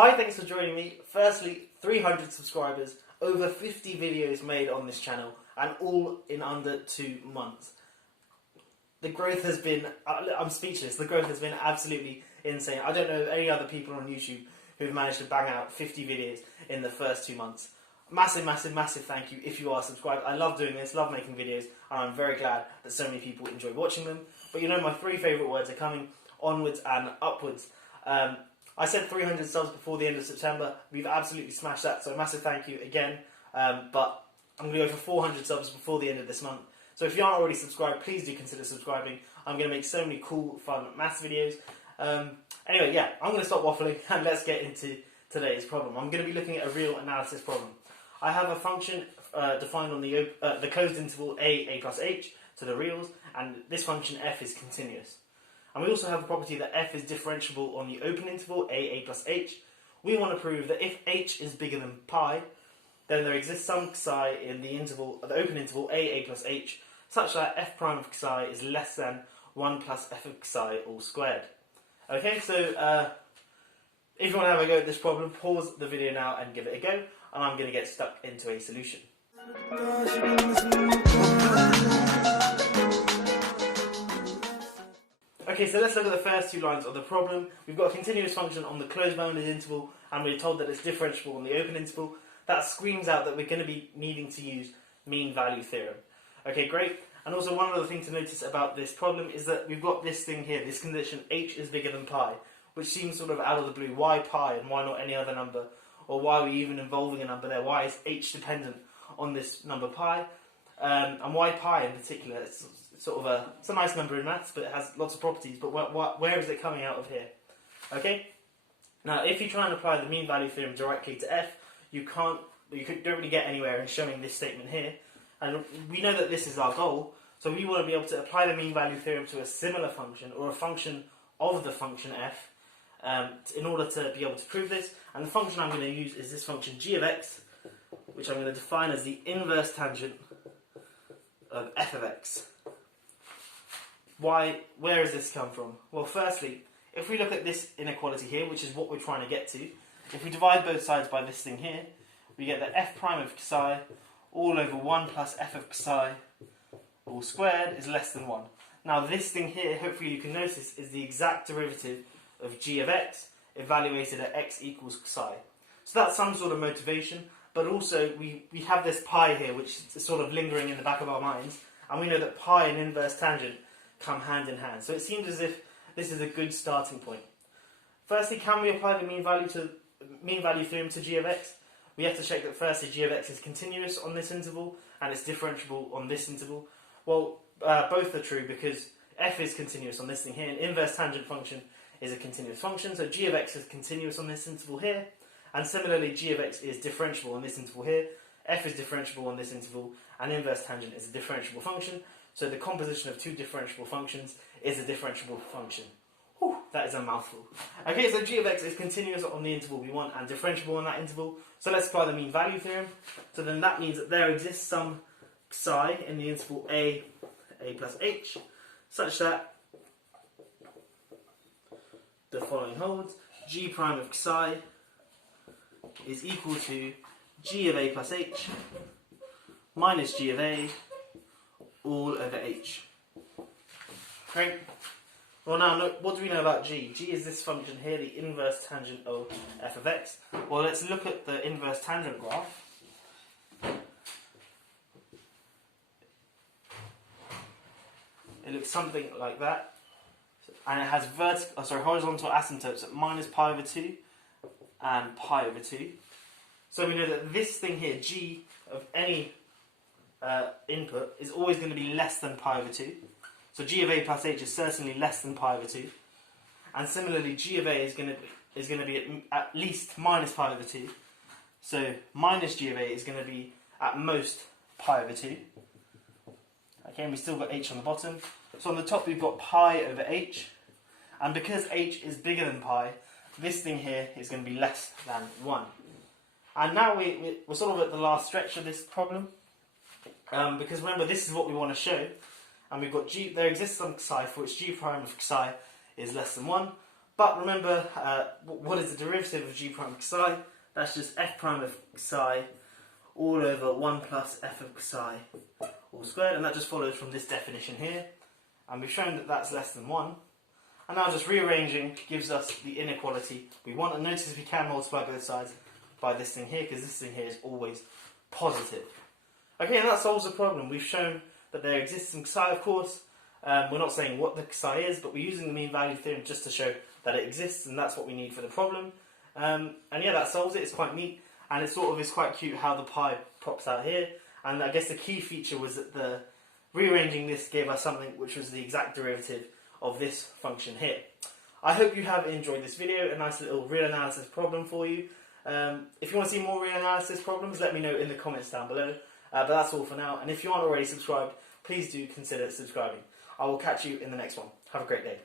Hi, thanks for joining me. Firstly, 300 subscribers, over 50 videos made on this channel, and all in under 2 months. The growth has been, I'm speechless, the growth has been absolutely insane. I don't know any other people on YouTube who've managed to bang out 50 videos in the first 2 months. Massive, massive, massive thank you if you are subscribed. I love doing this, love making videos, and I'm very glad that so many people enjoy watching them. But you know, my 3 favourite words are coming onwards and upwards. I said 300 subs before the end of September. We've absolutely smashed that, so a massive thank you again. But I'm going to go for 400 subs before the end of this month. So if you aren't already subscribed, please do consider subscribing. I'm going to make so many cool, fun maths videos. Anyway, yeah, I'm going to stop waffling and let's get into today's problem. I'm going to be looking at a real analysis problem. I have a function defined on the closed interval a plus h to the reals, and this function f is continuous. And we also have the property that f is differentiable on the open interval a plus h. We want to prove that if h is bigger than pi, then there exists some psi in the open interval a plus h, such that f prime of psi is less than 1 plus f of psi all squared. Okay, so if you want to have a go at this problem, pause the video now and give it a go, and I'm going to get stuck into a solution. Okay, so let's look at the first 2 lines of the problem. We've got a continuous function on the closed bounded interval, and we're told that it's differentiable on the open interval. That screams out that we're going to be needing to use mean value theorem. Okay, great. And also one other thing to notice about this problem is that we've got this thing here, this condition h is bigger than pi, which seems sort of out of the blue. Why pi and why not any other number? Or why are we even involving a number there? Why is h dependent on this number pi? And why pi in particular? It's sort of it's a nice number in maths, but it has lots of properties. But where is it coming out of here? Okay. Now, if you try and apply the mean value theorem directly to f, you don't really get anywhere in showing this statement here. And we know that this is our goal, so we want to be able to apply the mean value theorem to a similar function or a function of the function f in order to be able to prove this. And the function I'm going to use is this function g of x, which I'm going to define as the inverse tangent of f of x. Where does this come from? Well, firstly, if we look at this inequality here, which is what we're trying to get to, if we divide both sides by this thing here, we get that f prime of psi all over 1 plus f of psi all squared is less than 1. Now this thing here, hopefully you can notice, is the exact derivative of g of x evaluated at x equals psi. So that's some sort of motivation, but also we have this pi here which is sort of lingering in the back of our minds, and we know that pi and inverse tangent come hand in hand. So it seems as if this is a good starting point. Firstly, can we apply the mean value theorem to g of x? We have to check that firstly g of x is continuous on this interval and it's differentiable on this interval. Well, both are true because f is continuous on this thing here, and inverse tangent function is a continuous function, so g of x is continuous on this interval here, and similarly g of x is differentiable on this interval here, f is differentiable on this interval, and inverse tangent is a differentiable function, so the composition of 2 differentiable functions is a differentiable function. Whew, that is a mouthful. Okay, so g of x is continuous on the interval we want and differentiable on that interval, so let's apply the mean value theorem. So then that means that there exists some psi in the interval a plus h, such that the following holds: g prime of psi is equal to g of a plus h minus g of a all over h. Great. Well, now, what do we know about g? G is this function here, the inverse tangent of f of x. Well, let's look at the inverse tangent graph. It looks something like that. And it has horizontal asymptotes at minus pi over 2 and pi over 2. So we know that this thing here, g of any input, is always going to be less than pi over 2. So g of a plus h is certainly less than pi over 2. And similarly, g of a is going to be at least minus pi over 2. So minus g of a is going to be at most pi over 2. Okay, and we still got h on the bottom. So on the top we've got pi over h. And because h is bigger than pi, this thing here is going to be less than 1. And now we're sort of at the last stretch of this problem. Because remember, this is what we want to show. And we've got there exists some psi for which g prime of psi is less than 1. But remember, what is the derivative of g prime psi? That's just f prime of psi all over 1 plus f of psi all squared, and that just follows from this definition here. And we've shown that that's less than 1. And now just rearranging gives us the inequality we want. And notice we can multiply both sides by this thing here, because this thing here is always positive. Okay, and that solves the problem. We've shown that there exists some psi, of course. We're not saying what the psi is, but we're using the mean value theorem just to show that it exists, and that's what we need for the problem. And yeah, that solves it. It's quite neat, and it sort of is quite cute how the pi pops out here. And I guess the key feature was that the rearranging this gave us something which was the exact derivative of this function here. I hope you have enjoyed this video, a nice little real analysis problem for you. If you want to see more real analysis problems, let me know in the comments down below. But that's all for now, and if you aren't already subscribed, please do consider subscribing. I will catch you in the next one. Have a great day.